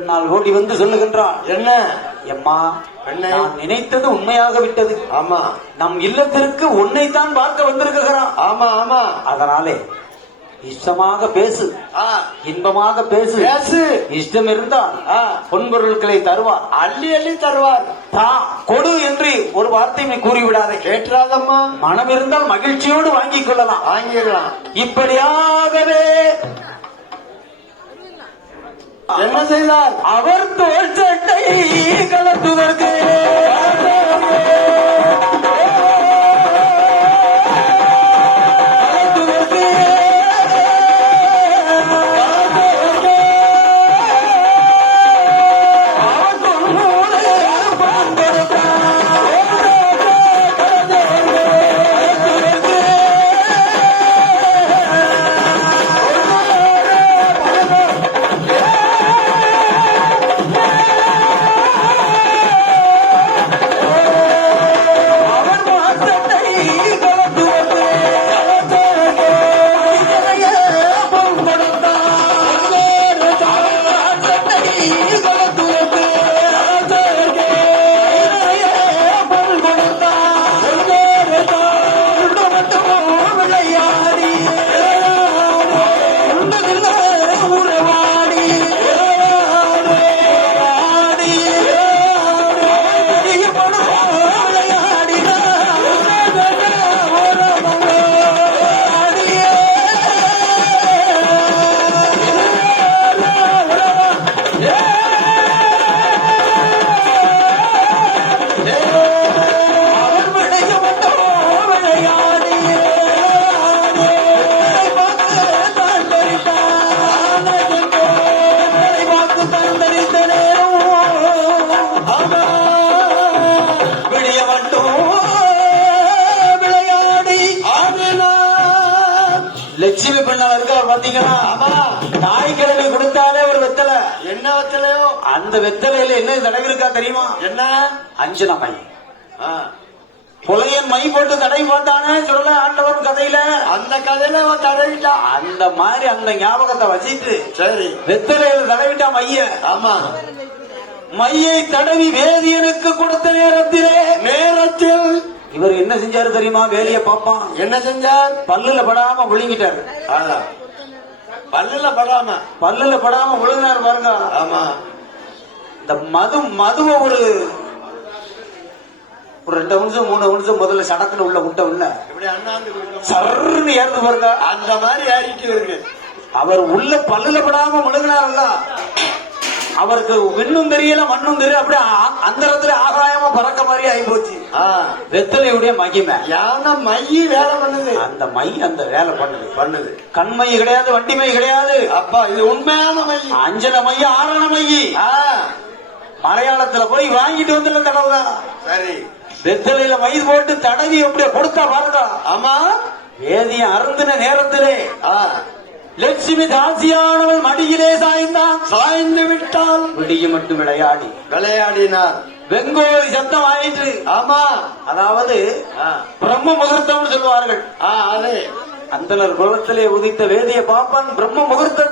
பின்னால் ஓடி வந்து சொல்லுகின்றான் என்ன? எம்மா என்ன? நான் நினைத்தது உண்மையாக விட்டது. ஆமா. நம் இல்லத்திற்கு உன்னைத்தான் பார்க்க வந்திருக்கிறான். ஆமா ஆமா. அதனாலே இஷ்டமாக பேசு. இன்பமாக பேசு. பேசு. இஷ்டம் இருந்தால் பொன்பொருட்களை தருவார். அள்ளி அள்ளி தருவார். தா கொடு என்று ஒரு வார்த்தை நீ கூறிவிடாதே. கேட்டுறாதம்மா மனம் இருந்தால் மகிழ்ச்சியோடு வாங்கிக் கொள்ளலாம். வாங்கிடலாம். இப்படியாகவே என்ன செய்தார்? அவர் தோல் சட்டை கலந்துவர்கள் லட்சுமி பெண்ணால இருக்கா பாத்தீங்களா ஆமா நாய் கிழமை கொடுத்தாலே ஒரு வெத்தலை. என்ன வச்சலையோ அந்த வெத்தலையில என்ன தடவை இருக்கா தெரியுமா? என்ன? அஞ்சன மை. ஆ, புலையன் மை போட்டு தடவி பார்த்தானே சொல்ல ஆண்டவன் கதையில? அந்த கதையில அவன் தடவிட்டான் அந்த மாதிரி அந்த ஞாபகத்தை வச்சிட்டு சரி. வெத்தலையில தடவிட்டா மைய. ஆமா. மையை தடவி வேதியனுக்கு கொடுத்த நேரத்தில் இவர் என்ன செஞ்சாரு தெரியுமா? வேலைய பாப்பான் என்ன செஞ்சார்? பல்லுல படாம விழுங்கிட்டாரு பல்லுல படாம. பல்லுல படாம விழுங்கினாரு பாருங்க. ஆமா. இந்த மது மதுவை ஒரு ஒரு ரெண்டு நிமிஷம் மூணு நிமிஷம் முதல்ல சடக்குன்னு உள்ள விட்ட உள்ள. சர்ன்னு ஏறுது பாருங்க. அந்த மாதிரி ஏறிட்டு இருக்கு அவர் உள்ள பல்லுல படாம முழுங்கினார்ல அவருக்கு விண்ணும் தெரியல மண்ணும் தெரியல அப்படியே அந்தரத்துல ஆகாயமா பறக்க மாதிரி ஆகி போச்சு வெத்தலையுடைய மகிமை. யானை மையி வேலை பண்ணுது. அந்த மை அந்த வேலை பண்ணுது. பண்ணுது. கண்மை கிடையாது வண்டி மை கிடையாது. அப்பா இது உண்மையான மை அஞ்சன மைய ஆரண மையி. ஆ, மலையாளத்துல போய் வாங்கிட்டு வந்துள்ள தடவை சரி. வெத்தலையில மை போட்டு தடவி அப்படியே கொடுத்தா பாருங்க ஆமா. வேதிய அருந்தின நேரத்திலே ஆ, லட்சுமி தாசியானவள் மடியிலே சாய்ந்தான். சாய்ந்து விட்டால் விடிய மட்டும் விளையாடி. விளையாடினார் வெங்கோலி சத்தம் ஆயிற்று. ஆமா. அதாவது பிரம்ம முகூர்த்தம்னு சொல்லுவார்கள் அதே. அந்தனர் குலத்திலே உதித்த வேதிய பாப்பன் பிரம்ம முகூர்த்தம்